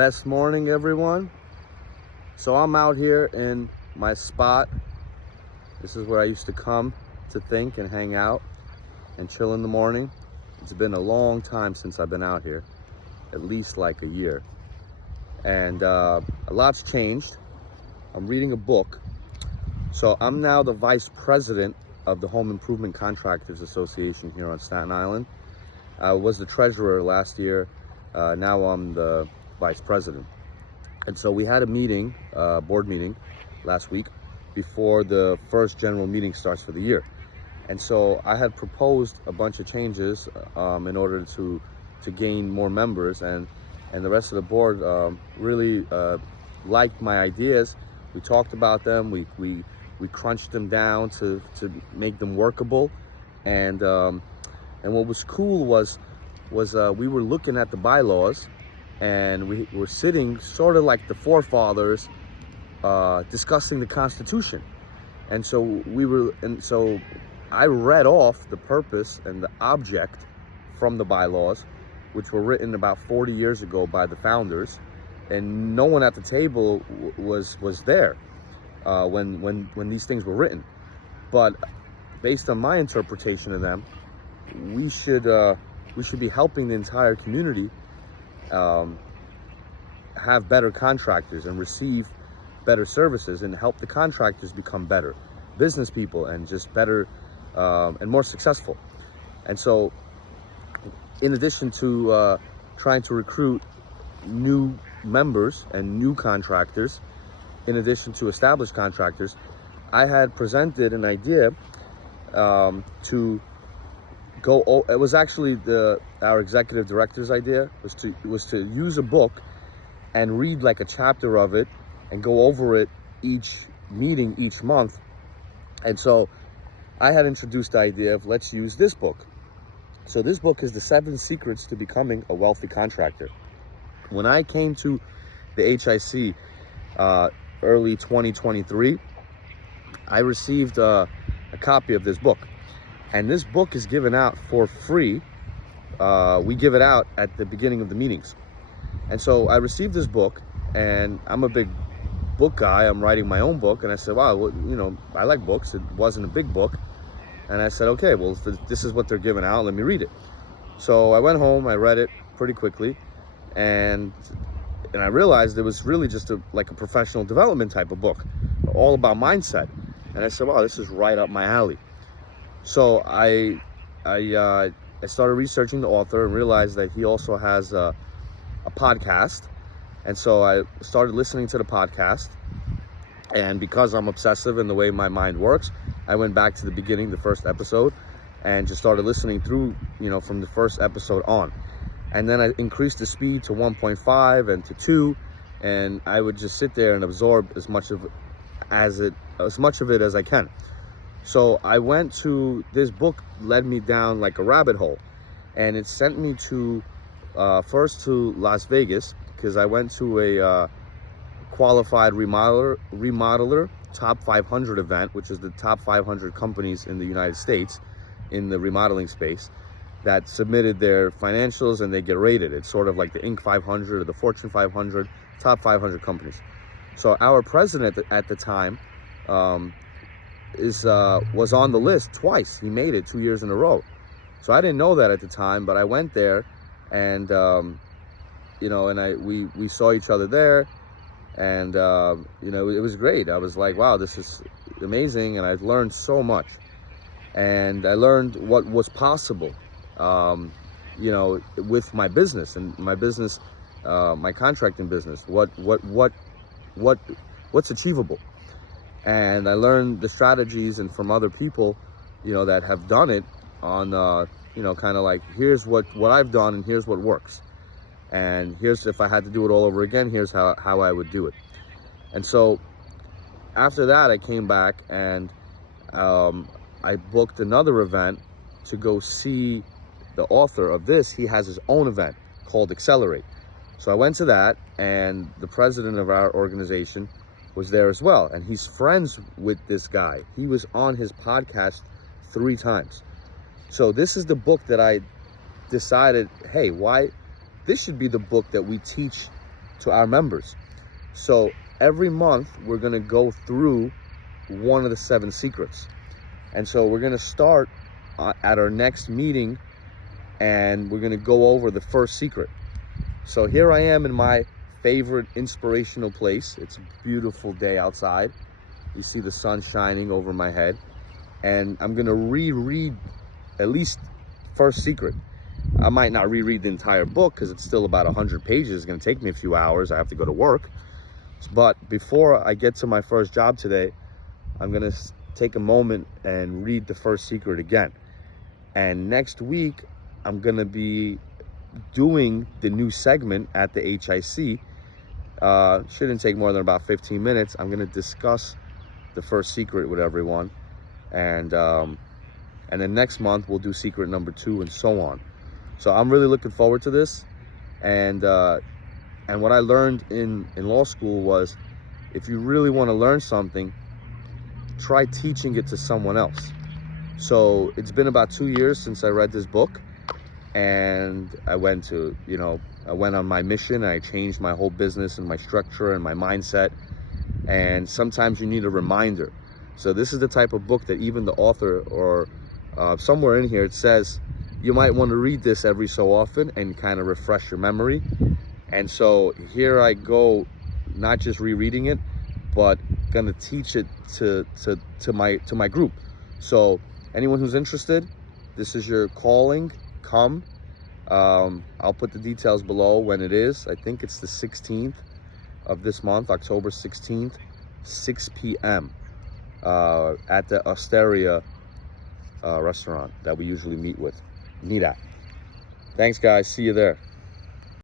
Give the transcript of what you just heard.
Best morning, everyone. So I'm out here in my spot. This is where I used to come to think and hang out and chill in the morning. It's been a long time since I've been out here, at least like a year. And a lot's changed. I'm reading a book. So I'm now the vice president of the Home Improvement Contractors Association here on Staten Island. I was the treasurer last year. Now I'm the vice president. And so we had a meeting, board meeting last week before the first general meeting starts for the year. And so I had proposed a bunch of changes in order to gain more members, and the rest of the board really liked my ideas. We talked about them, we crunched them down to make them workable. And what was cool was we were looking at the bylaws, and we were sitting sort of like the forefathers discussing the Constitution. And so I read off the purpose and the object from the bylaws, which were written about 40 years ago by the founders, and no one at the table was there when these things were written. But based on my interpretation of them, we should be helping the entire community have better contractors and receive better services, and help the contractors become better business people and just better and more successful. And so, in addition to trying to recruit new members and new contractors, in addition to established contractors, I had presented an idea to go. It was actually our executive director's idea, was to use a book and read like a chapter of it and go over it each meeting each month. And so I had introduced the idea of, let's use this book. So this book is the 7 Secrets to Becoming a Wealthy Contractor. When I came to the HIC early 2023, I received a copy of this book. And this book is given out for free. We give it out at the beginning of the meetings. And so I received this book, and I'm a big book guy. I'm writing my own book. And I said, wow, well, I like books. It wasn't a big book. And I said, okay, well, if this is what they're giving out, let me read it. So I went home, I read it pretty quickly, and I realized it was really just like a professional development type of book, all about mindset. And I said, wow, this is right up my alley. So I started researching the author and realized that he also has a podcast. And so I started listening to the podcast. And because I'm obsessive in the way my mind works, I went back to the beginning, the first episode, and just started listening through, from the first episode on. And then I increased the speed to 1.5 and to 2, and I would just sit there and absorb as much of it as I can. So I went to, this book led me down like a rabbit hole, and it sent me to first to Las Vegas, because I went to a qualified remodeler top 500 event, which is the top 500 companies in the United States in the remodeling space that submitted their financials, and they get rated. It's sort of like the Inc. 500 or the Fortune 500, top 500 companies. So our president at the time was on the list twice. He made it 2 years in a row. So I didn't know that at the time, but I went there, and we saw each other there, and it was great. I was like, wow, this is amazing, and I've learned so much. And I learned what was possible, with my business and my contracting business, what's achievable. And I learned the strategies and from other people, that have done it on, kind of like, here's what I've done and here's what works. And here's, if I had to do it all over again, here's how I would do it. And so after that, I came back, and I booked another event to go see the author of this. He has his own event called Accelerate. So I went to that, and the president of our organization was there as well. And he's friends with this guy. He was on his podcast 3 times. So this is the book that I decided, hey, why this should be the book that we teach to our members. So every month we're going to go through one of the 7 secrets. And so we're going to start at our next meeting, and we're going to go over the first secret. So here I am in my favorite inspirational place. It's a beautiful day outside. You see the sun shining over my head, and I'm going to reread at least first secret. I might not reread the entire book because it's still about 100 pages. It's going to take me a few hours. I have to go to work. But before I get to my first job today, I'm going to take a moment and read the first secret again. And next week, I'm going to be doing the new segment at the HIC. Shouldn't take more than about 15 minutes. I'm going to discuss the first secret with everyone. And then next month, we'll do secret number 2 and so on. So I'm really looking forward to this. And what I learned in law school was, if you really want to learn something, try teaching it to someone else. So it's been about 2 years since I read this book, and I went on my mission. I changed my whole business and my structure and my mindset. And sometimes you need a reminder. So this is the type of book that even the author, or somewhere in here, it says you might want to read this every so often and kind of refresh your memory. And so here I go, not just rereading it, but gonna teach it to my group. So anyone who's interested, this is your calling. Come. I'll put the details below when it is. I think it's the 16th of this month, October 16th, 6 p.m. At the Osteria restaurant that we usually meet at. Thanks, guys. See you there.